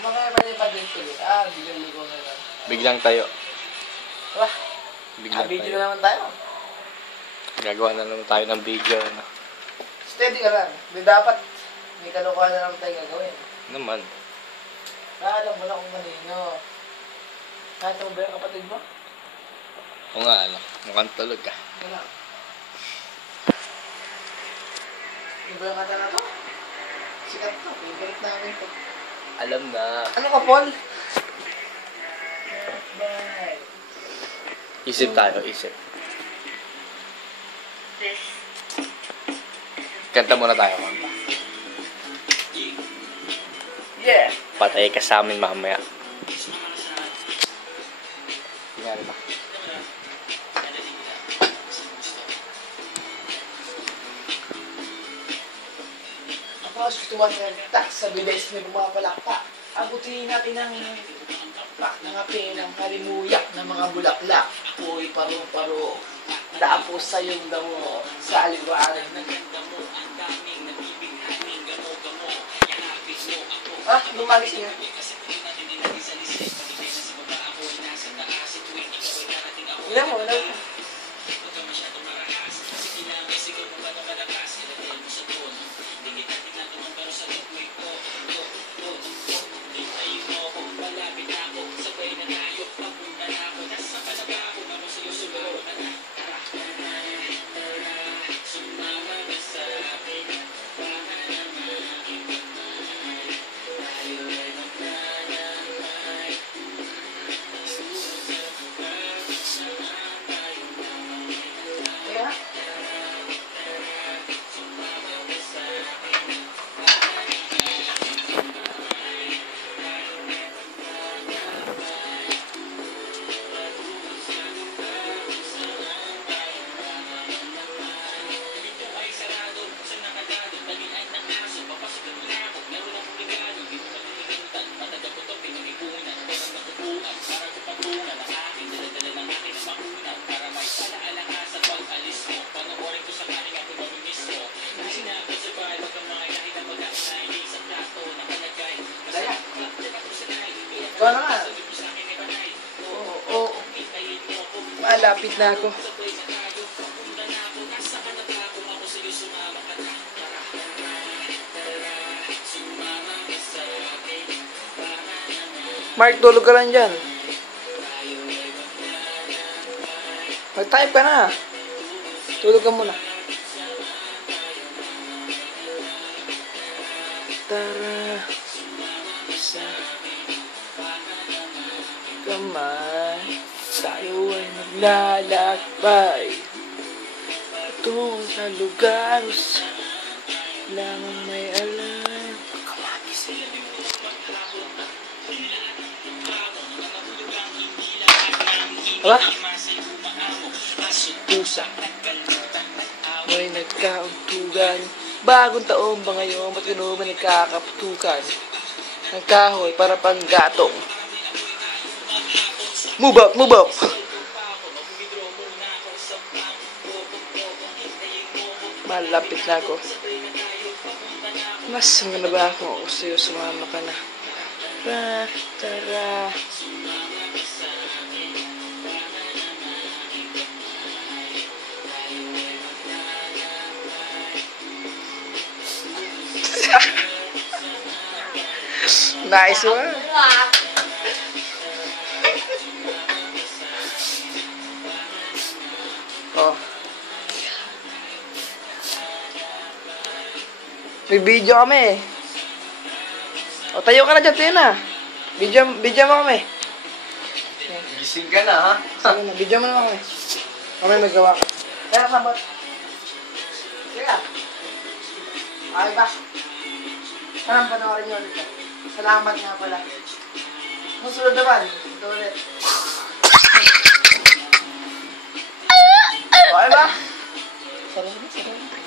Sumakay pa rin pa-date ulit. Ah, biglang ligo na lang. Biglang tayo. Wah, Biglang video tayo. na naman tayo. Gagawa na naman tayo ng video. Ano? Steady ka lang. Di dapat may kalokohan na naman tayo gagawin. Naman. Alam mo na kung kanino. Nakita mo ba yung kapatid mo? O nga, ano. Mukhang tulog ka. Wala. Ano ba yung kata na to? Sikat to. Favorite namin to. Alam na. Ano ka, Paul? Bye. Isip tayo, isip. Kanta muna tayo, kanta. Yeah. Patay ka sa amin mamaya. Tingnan ba? Tapos gusto mo sa bilis may pumapalakpak. Abutin natin ng pak ng api ng halimuyak ng mga bulaklak. Ako'y paro-paro. Tapos sa iyong damo sa aliwaran ng ganda mo. Ang daming nagbibighaning gamo-gamo. Ah, lumalis niya. Ilan mo, ilan mo. Ikaw na nga. Oo. Malapit na ako. Mark, tulog ka lang dyan. Mag-type ka na. Tulog ka muna. Tara sa kamay, tayo ay maglalakbay patungo sa lugar lamang may alam. Aba? Pusa may nagkauntugan. Bagong taon ba ngayon? Ba't gano'n ba nagkakaputukan? Ang kahoy para pang gatong. Move up, move up. Malapit na ako. Mas maganda ba ako sa'yo sumama ka na? Tara. Nice one. Oh. May video kami. O, tayo ka na dyan, tayo na. Video mo kami. Gising ka na, ha? Sige na, video mo naman kami. Kami magawa ka. Kaya sabot. Sige na. Okay ba? Sarang panoorin nyo ulit. Salamat nga pala. Musunod naman. Ito ulit. Okay ba? Sarang.